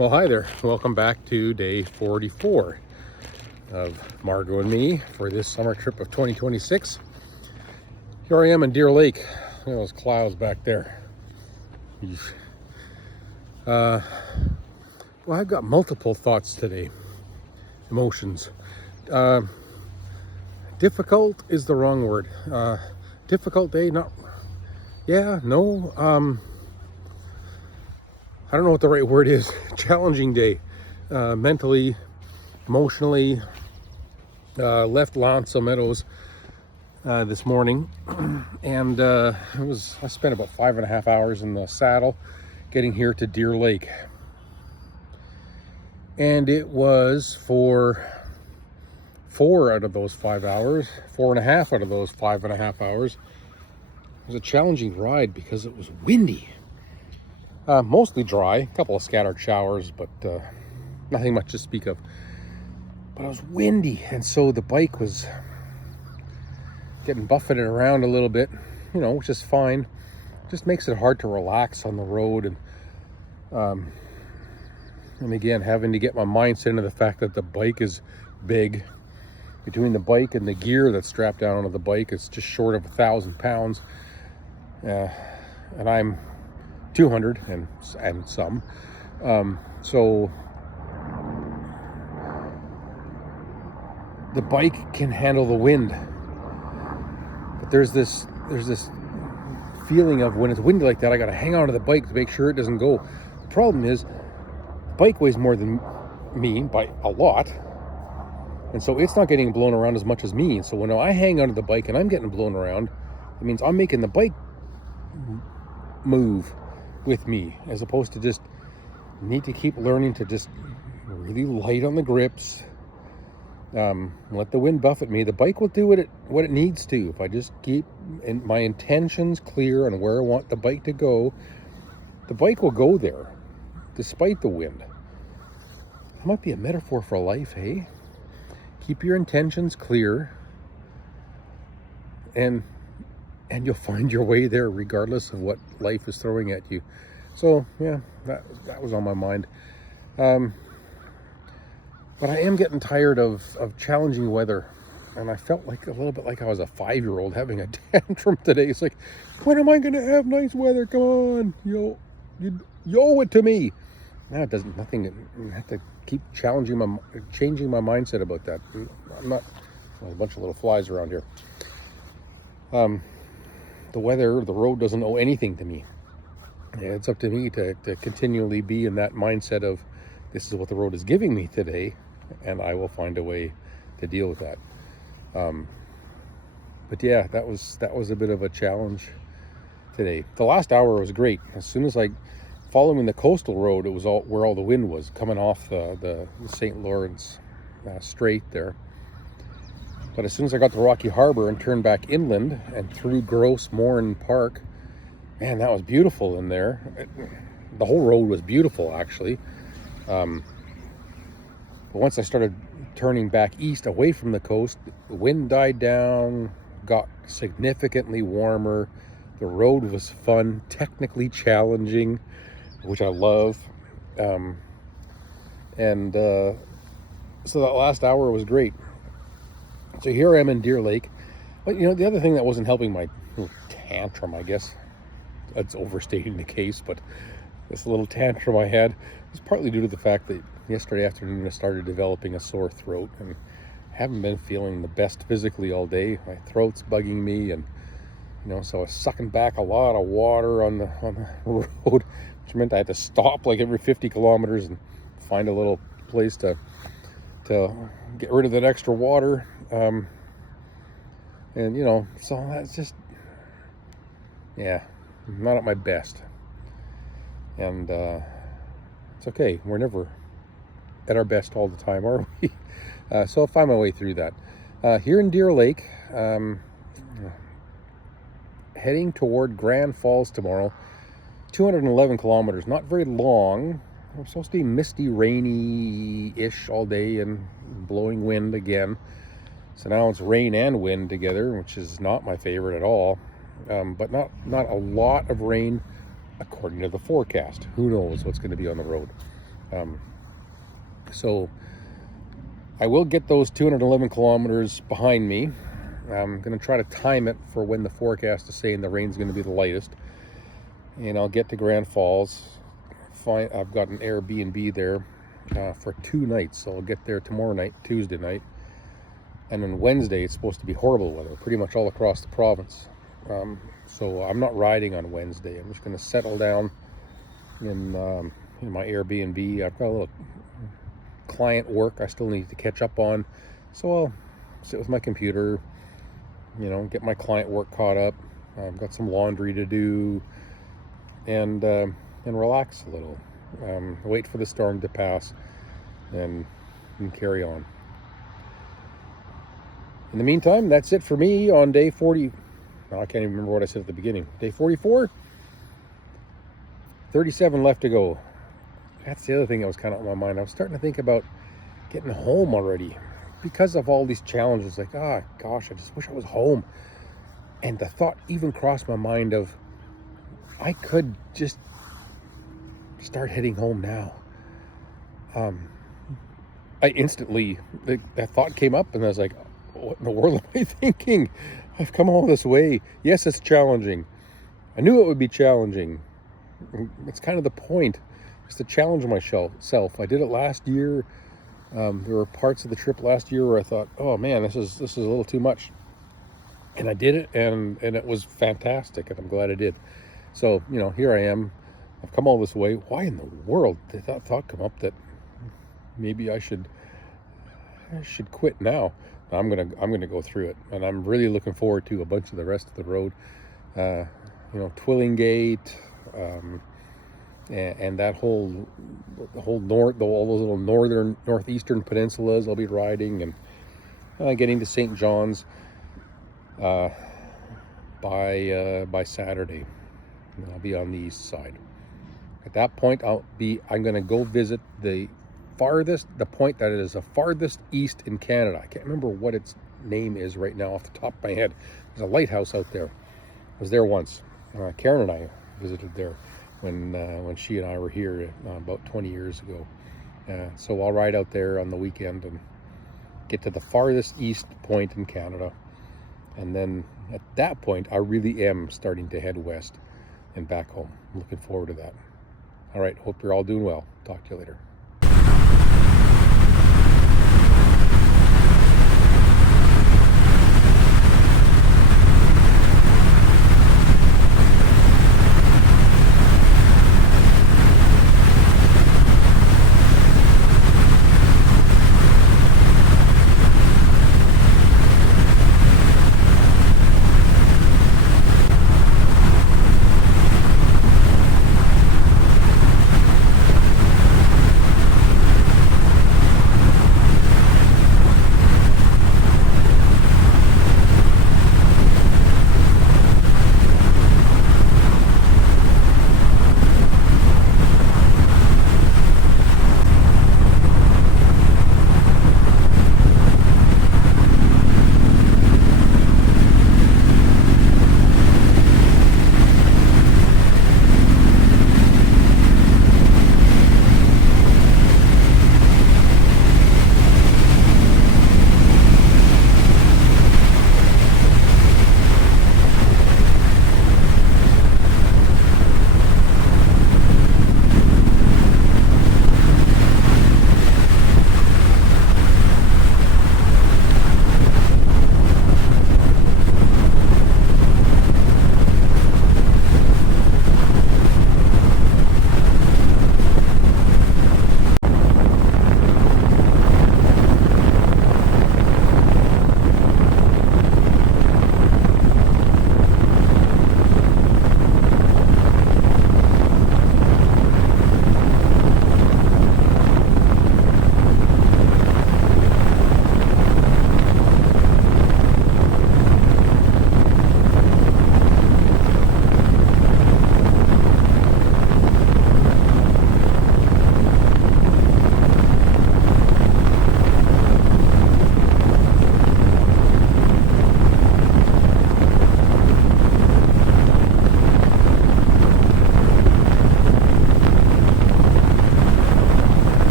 Well, hi there. Welcome back to day 44 of Margot and me for this summer trip of 2026. Here I am in Deer Lake. Look at those clouds back there. Well, I've got multiple thoughts today. Emotions. Difficult is the wrong word. Difficult day, not... Yeah, no. I don't know what the right word is. Challenging day. Mentally, emotionally. Left Lonzo Meadows this morning. And I spent about 5.5 hours in the saddle getting here to Deer Lake. And it was for 4 out of those 5 hours, 4.5 out of those 5.5 hours. It was a challenging ride because it was windy. Mostly dry, a couple of scattered showers, but nothing much to speak of. But it was windy, and so the bike was getting buffeted around a little bit, which is fine. Just makes it hard to relax on the road, and again, having to get my mindset into the fact that the bike is big. Between the bike and the gear that's strapped down onto the bike, it's just short of 1,000 pounds, and I'm 200 and some. So the bike can handle the wind, but there's this feeling of when it's windy like that, I got to hang on to the bike to make sure it doesn't go. The problem is, the bike weighs more than me by a lot, and so it's not getting blown around as much as me. And so when I hang onto the bike and I'm getting blown around, it means I'm making the bike move with me, as opposed to just need to keep learning to just really light on the grips, let the wind buffet me. The bike will do what it needs to. If I just keep my intentions clear on where I want the bike to go, the bike will go there despite the wind. That might be a metaphor for life, hey? Keep your intentions clear, and you'll find your way there regardless of what life is throwing at you. So yeah, that was on my mind. But I am getting tired of challenging weather, and I felt like a little bit like I was a 5-year-old having a tantrum today. It's like, when am I going to have nice weather? Come on, you owe it to me. No, it doesn't. Nothing. I have to keep changing my mindset about that. I'm not. Well, a bunch of little flies around here. The weather, the road doesn't owe anything to me. It's up to me to continually be in that mindset of, this is what the road is giving me today, and I will find a way to deal with that. But yeah, that was a bit of a challenge today. The last hour was great. As soon as following the coastal road, it was where all the wind was coming off the St. Lawrence Strait there. But as soon as I got to Rocky Harbor and turned back inland and through Gross Morin Park, man, that was beautiful in there. The whole road was beautiful, actually. But once I started turning back east away from the coast, the wind died down, got significantly warmer. The road was fun, technically challenging, which I love. So that last hour was great. So here I am in Deer Lake. But the other thing that wasn't helping my tantrum, I guess, that's overstating the case, but this little tantrum I had was partly due to the fact that yesterday afternoon I started developing a sore throat, and haven't been feeling the best physically all day. My throat's bugging me, and so I was sucking back a lot of water on the road, which meant I had to stop like every 50 kilometers and find a little place to get rid of that extra water. So that's just, yeah, not at my best. And it's okay. We're never at our best all the time, are we? So I'll find my way through that. Here in Deer Lake, heading toward Grand Falls tomorrow. 211 kilometers, not very long. It's supposed to be misty, rainy-ish all day and blowing wind again. So now it's rain and wind together, which is not my favorite at all. But not a lot of rain according to the forecast. Who knows what's going to be on the road. So I will get those 211 kilometers behind me. I'm going to try to time it for when the forecast is saying the rain's going to be the lightest. And I'll get to Grand Falls. I've got an Airbnb there for 2 nights. So I'll get there tomorrow night, Tuesday night. And then Wednesday, it's supposed to be horrible weather, pretty much all across the province. So I'm not riding on Wednesday. I'm just going to settle down in my Airbnb. I've got a little client work I still need to catch up on. So I'll sit with my computer, get my client work caught up. I've got some laundry to do, and relax a little. Wait for the storm to pass, and carry on. In the meantime, that's it for me on day 40. I can't even remember what I said at the beginning. Day 44, 37 left to go. That's the other thing that was kind of on my mind. I was starting to think about getting home already because of all these challenges. Like, gosh, I just wish I was home. And the thought even crossed my mind of, I could just start heading home now. I instantly, that thought came up, and I was like, what in the world am I thinking? I've come all this way. Yes, it's challenging. I knew it would be challenging. It's kind of the point, is to challenge myself. I did it last year. There were parts of the trip last year where I thought, oh man, this is a little too much. And I did it, and it was fantastic, and I'm glad I did. So, here I am. I've come all this way. Why in the world did that thought come up that maybe I should quit now? I'm gonna go through it, and I'm really looking forward to a bunch of the rest of the road. Twillingate, and that all those little northeastern peninsulas I'll be riding, and getting to St. John's by Saturday. And I'll be on the east side. At that point, I'm gonna go visit the point that is the farthest east in Canada. I can't remember what its name is right now off the top of my head. There's a lighthouse out there. I was there once. Karen and I visited there when she and I were here about 20 years ago. So I'll ride out there on the weekend and get to the farthest east point in Canada. And then at that point, I really am starting to head west and back home. I'm looking forward to that. All right, hope you're all doing well. Talk to you later.